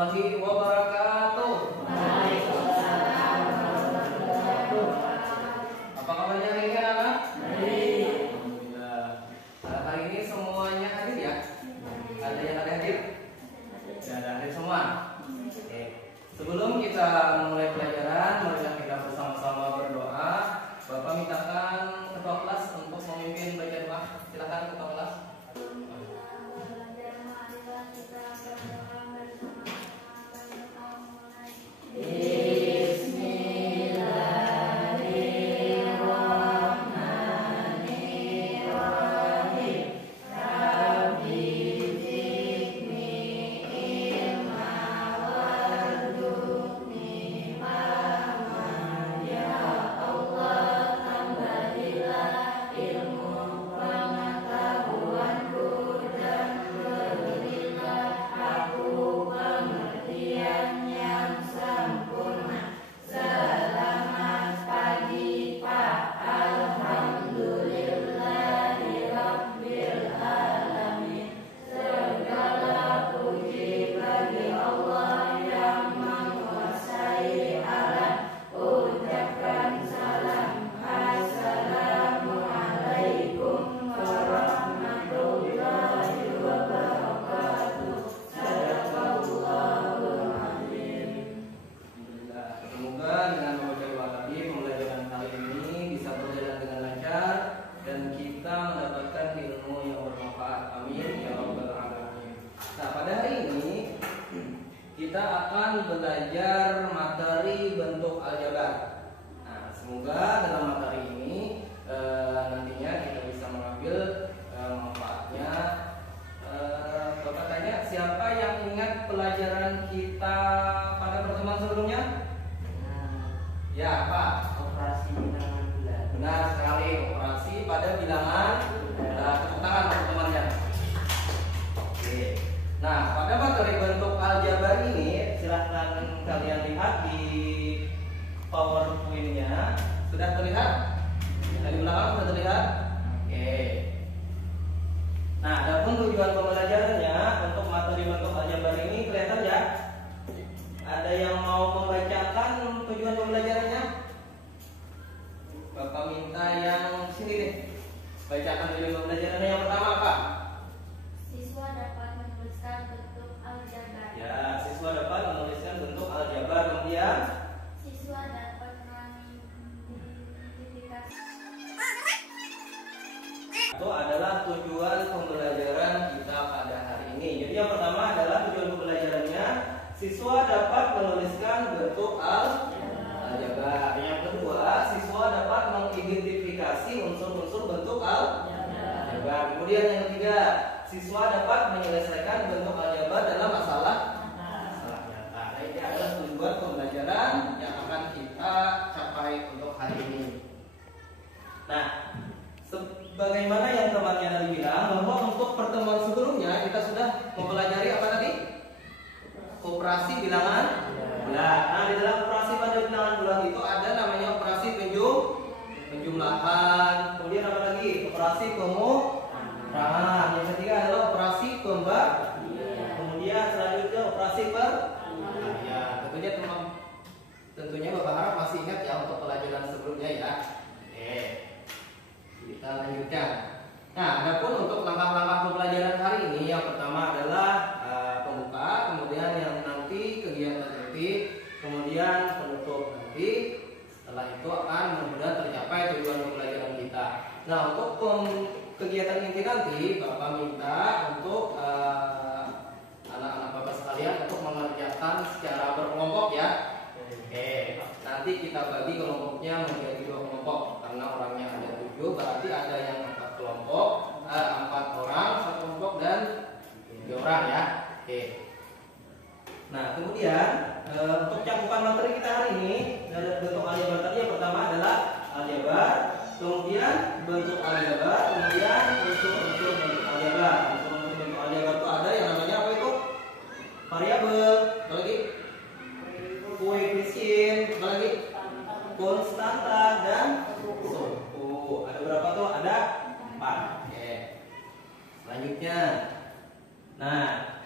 warahmatullahi wabarakatuh. Waalaikumsalam warahmatullahi wabarakatuh. Apa kabarnya hari ini anak-anak? Baik. Alhamdulillah. Hari ini semuanya hadir ya? Ada yang ada hadir? Ada hadir semua. Oke. Sebelum kita mulai pelajaran, marilah kita bersama-sama berdoa. Bapak mintakan ketua kelas untuk memimpin baca doa. Silakan ketua kelas. Kita akan belajar materi bentuk aljabar. Nah, semoga dalam materi ini nantinya kita bisa mengambil manfaatnya. Bapak tanya, siapa yang ingat pelajaran kita pada pertemuan sebelumnya? Ya, Pak. Operasi bilangan bulan. Benar sekali, operasi pada bilangan. Tepuk tangan untuk temannya. Oke. Nah, pada materi bentuk aljabar ini, silahkan kalian lihat di PowerPoint-nya. Sudah terlihat? Dari belakang sudah terlihat? Oke. Nah, adapun tujuan pembelajarannya untuk materi bentuk aljabar ini kelihatan ya? Ada yang mau membacakan tujuan pembelajarannya? Bapak minta yang sini deh. Bacakan tujuan pembelajarannya. Yang pertama apa? Siswa dapat menuliskan bentuk aljabar. Ya, siswa dapat menuliskan bentuk aljabar. Kemudian Siswa dapat mengidentifikasi. itu adalah tujuan pembelajaran kita pada hari ini. Jadi yang pertama adalah tujuan pembelajarannya, siswa dapat menuliskan bentuk aljabar. Yang kedua, siswa dapat mengidentifikasi unsur-unsur bentuk aljabar. Kemudian yang ketiga, siswa dapat menyelesaikan bentuk aljabar dalam masalah nyata. Nah, ini adalah tujuan pembelajaran yang akan kita capai untuk hari ini. Nah, sebagaimana yang temannya tadi bilang, bahwa untuk pertemuan sebelumnya kita sudah mempelajari apa tadi? Operasi bilangan bulan. Nah, di dalam operasi pada bilangan bulan itu ada namanya operasi penjumlahan. Kemudian apa lagi? Operasi pengurangan. Yang ketiga adalah operasi pembagian. Kemudian selanjutnya operasi peralihan. Tentunya Bapak harap masih ingat ya untuk pelajaran sebelumnya ya. Oke. Kita lanjutkan. Nah, adapun untuk langkah-langkah pembelajaran hari ini, yang pertama adalah pembuka, kemudian yang nanti kegiatan inti, kemudian penutup nanti. Setelah itu akan mudah-mudahan tercapai tujuan pembelajaran kita. Nah, untuk kegiatan inti nanti, Bapak minta untuk anak-anak Bapak sekalian untuk mengerjakan secara berkelompok ya. Oke, nanti kita bagi kelompoknya menjadi 2 kelompok karena orangnya ada 7, berarti ada yang 4 kelompok, 4 orang 1 kelompok dan 3 orang ya. Oke. Nah, kemudian untuk cakupan materi kita hari ini dari bentuk aljabar tadi, yang pertama adalah aljabar, kemudian bentuk aljabar, kemudian unsur-unsur bentuk aljabar. Unsur-unsur bentuk aljabar itu ada yang namanya apa itu? Variabel, apa lagi? Koefisien, apa lagi? Konstanta dan suhu. Ada berapa tuh? Ada 4. Oke. Selanjutnya, nah,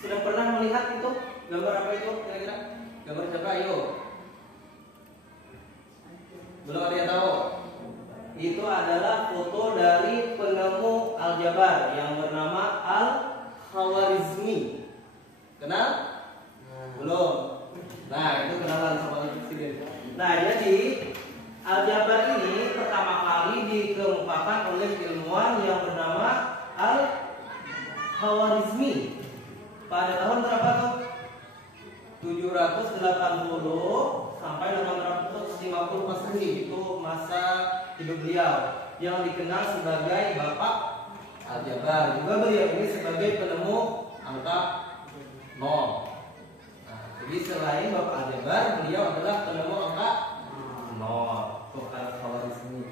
sudah pernah melihat Gambar apa itu kira-kira? Gambar siapa? Ayo. Belum ada yang tahu? Itu adalah foto dari penemu aljabar yang bernama Al-Khwarizmi. Kenal? Belum. Nah, itu kenalan sama presiden. Nah, jadi aljabar ini pertama kali dikemukakan oleh ilmuwan yang bernama Al-Khwarizmi pada tahun berapa tuh? 780 sampai 850 Masehi. Itu masa hidup beliau yang dikenal sebagai Bapak Aljabar. Juga beliau ini sebagai penemu angka 0. Nah, jadi selain Bapak Aljabar, beliau adalah penemu angka 0. Untuk Al-Khwarizmi.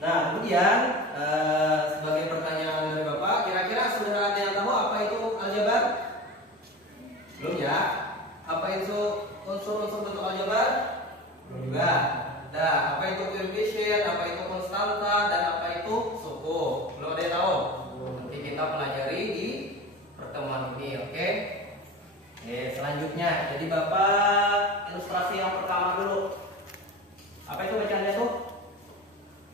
Nah, kemudian sebagai pertanyaan dari Bapak, kira-kira sudah ada yang tahu apa itu aljabar? Belum ya? Apa itu unsur-unsur bentuk aljabar? Juga. Nah, apa itu koefisien, apa itu konstanta, dan apa itu suku? Belum ada yang tahu? Nanti kita pelajari di pertemuan ini, oke? Oke, selanjutnya. Jadi Bapak ilustrasi yang pertama dulu. Apa itu bacaannya tuh?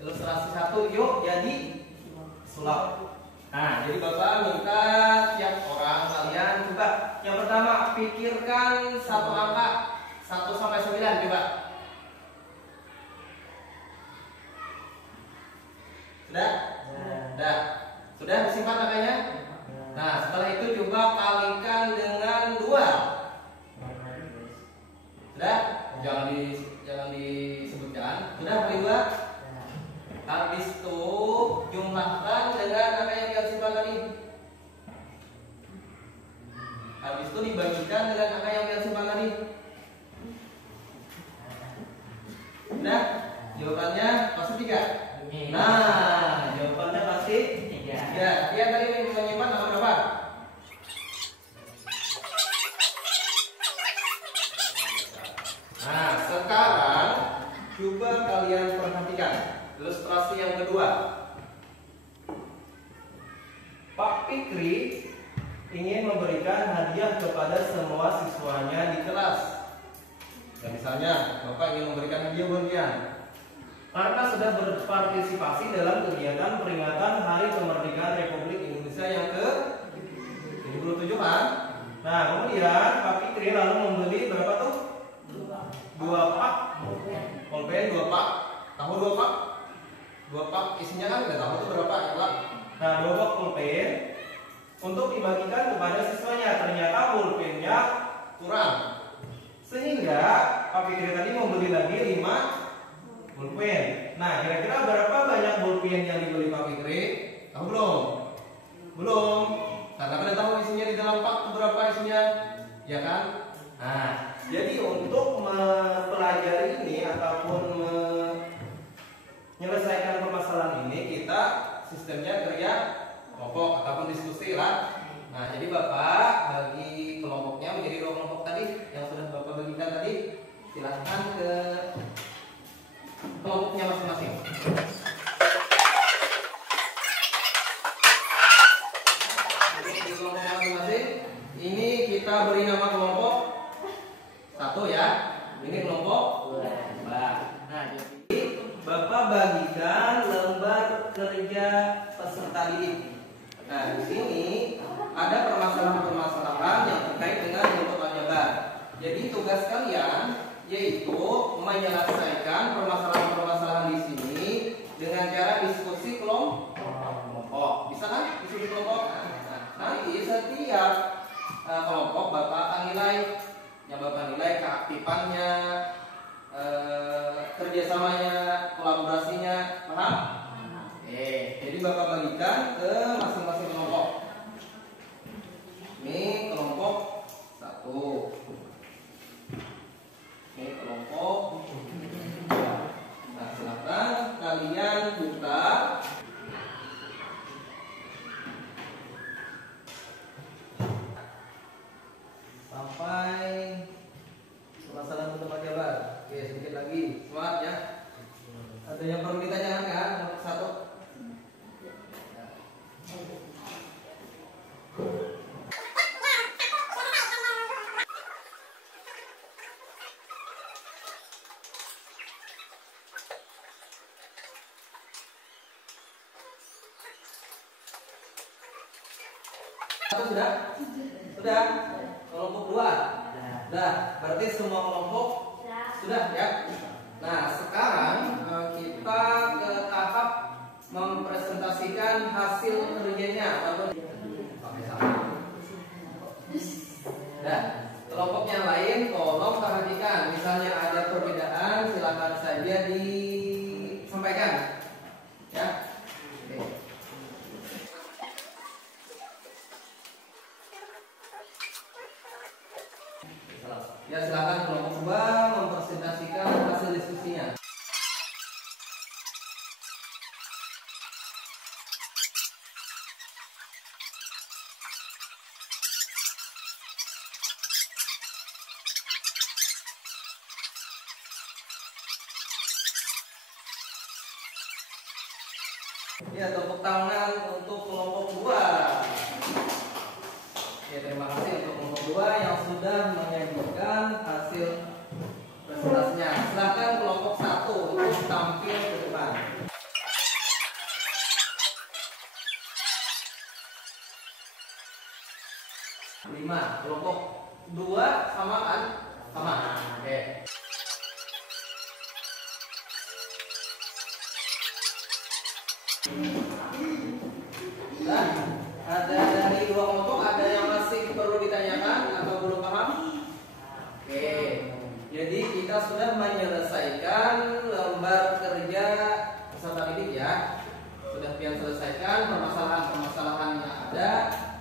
Ilustrasi 1, yuk jadi sulap. Nah, jadi Bapak minta tiap orang kalian coba yang pertama pikirkan satu angka 1 sampai 9 coba. Sudah? Sudah. Sudah disimpan angkanya? Nah, setelah itu coba kalikan dengan 2. Sudah? Jangan disebutkan. Sudah kali 2? Habis itu jumlahkan dengan angka yang kita simpan tadi. Habis itu dibagikan dengan angka yang kita simpan tadi. Nah, jawabannya pasti 3. Nah, jawabannya pasti 3. Dia tadi menyimpan angka berapa? Nah, sekarang coba kalian perhatikan ilustrasi yang kedua. Pak Fikri ingin memberikan hadiah kepada semua siswanya di kelas. Dan misalnya, Bapak ingin memberikan hadiah buat dia karena sudah berpartisipasi dalam kegiatan peringatan Hari Kemerdekaan Republik Indonesia yang ke-77 kan? Nah, kemudian Pak Fikri lalu membeli berapa tuh? 2 pak pulpen, 2 pak. Tahu 2 pak? 2 pak isinya kan nggak tahu itu berapa ya Pak. Nah, 2 pak pulpen untuk dibagikan kepada siswanya. Ternyata pulpennya kurang, sehingga Pak Fikri tadi membeli lagi 5 pulpen. Nah, kira-kira berapa banyak pulpen yang dibeli Pak Fikri? Tahu belum? Belum. Karena kalian tahu isinya di dalam pak itu berapa isinya, ya kan? Nah, jadi untuk mempelajari ini ataupun menyelesaikan permasalahan ini, kita sistemnya kerja kelompok ataupun diskusi lah. Nah, jadi Bapak bagi kelompoknya menjadi 2 kelompok tadi yang sudah Bapak bagikan tadi. Silahkan ke kelompoknya masing-masing. Di kelompok masing-masing ini kita beri nama kelompok 1 ya. Ini kelompok 2. Nah, jadi Bapak bagikan lembar kerja peserta didik. Nah, di sini ada permasalahan-permasalahan yang terkait dengan bentuk aljabar. Jadi tugas kalian yaitu menyelesaikan permasalahan-permasalahan di sini dengan cara diskusi kelompok. Bisa kan? Diskusi kelompok. Nah, nanti setiap kelompok Bapak akan nilai. Yang Bapak nilai keaktifannya, kerjasamanya, kolaborasinya, paham? Jadi Bapak bagikan ke masing-masing kelompok. Ini kelompok 1. Ini kelompok 2. Nah, silakan kalian buka. Sampai masalah bentuk aljabar. Oke, sedikit lagi. Semangat ya. Ada yang perlu ditanyakan kan? Nomor 1. Satu sudah? Sudah? Kelompok 2? Sudah. Berarti semua kelompok sudah ya? Nah, sekarang kita ke tahap mempresentasikan hasil kerjanya ataupun nah, kelompok yang lain tolong perhatikan. Misalnya ada perbedaan, silakan saja disampaikan. Ya. Oke. Ya, silakan kelompok 2 mempresentasikan hasil diskusinya. Ya, tepuk tangan untuk kelompok 2. Ya, terima kasih untuk kelompok 2 yang sudah menyajikan hasil presentasinya. Silakan kelompok 1 untuk tampil ke depan. 5. Kelompok 2 sama kan? Sama. Oke. Nah, ada dari 2 kelompok, ada yang masih perlu ditanyakan atau belum paham? Oke, jadi kita sudah menyelesaikan lembar kerja peserta didik ya. Sudah selesaikan permasalahan-permasalahan yang ada.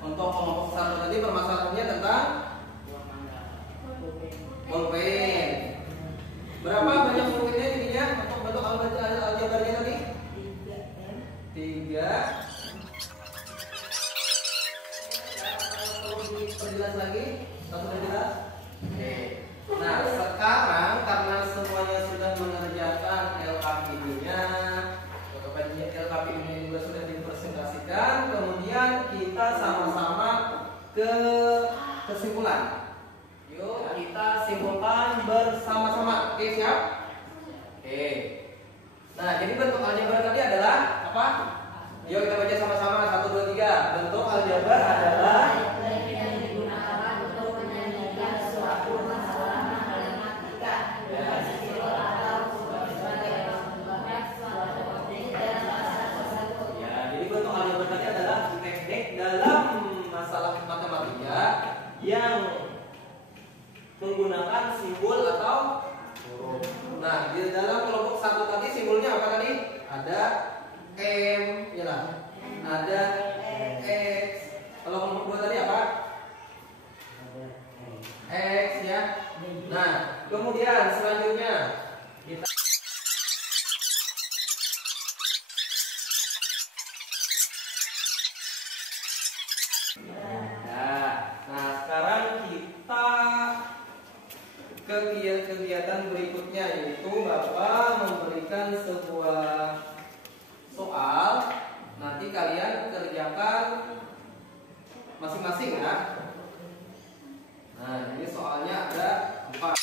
Untuk kelompok 1 tadi permasalahannya tentang pulpen. Berapa banyak pulpennya intinya untuk bentuk aljabarnya tadi? 3. Perjelas lagi, sudah jelas? Oke. Nah, sekarang karena semuanya sudah mengerjakan LKPD-nya, LKPD-nya juga sudah dipresentasikan, kemudian kita sama-sama ke kesimpulan. Yuk, kita simpulkan bersama-sama. Oke, siap? Oke. Nah, jadi bentuk aljabar tadi adalah apa? Yuk kita baca sama-sama. 1, 2, 3. Bentuk aljabar adalah yang menggunakan simbol atau huruf. Nah, di dalam kelompok 1 tadi simbolnya apa tadi? Ada M, ya lah. Ada X. Kalau kelompok 2 tadi apa? X ya. Nah, kemudian selanjutnya kita kegiatan berikutnya, yaitu Bapak memberikan sebuah soal. Nanti kalian kerjakan masing-masing ya. Nah, ini soalnya ada 4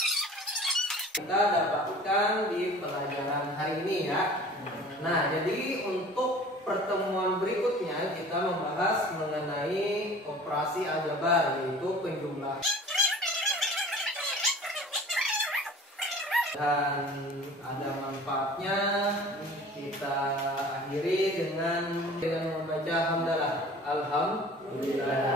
kita dapatkan di pelajaran hari ini ya. Nah, jadi untuk pertemuan berikutnya kita membahas mengenai operasi aljabar, yaitu penjumlahan. Dan ada manfaatnya. Kita akhiri dengan membaca hamdalah. Alhamdulillah.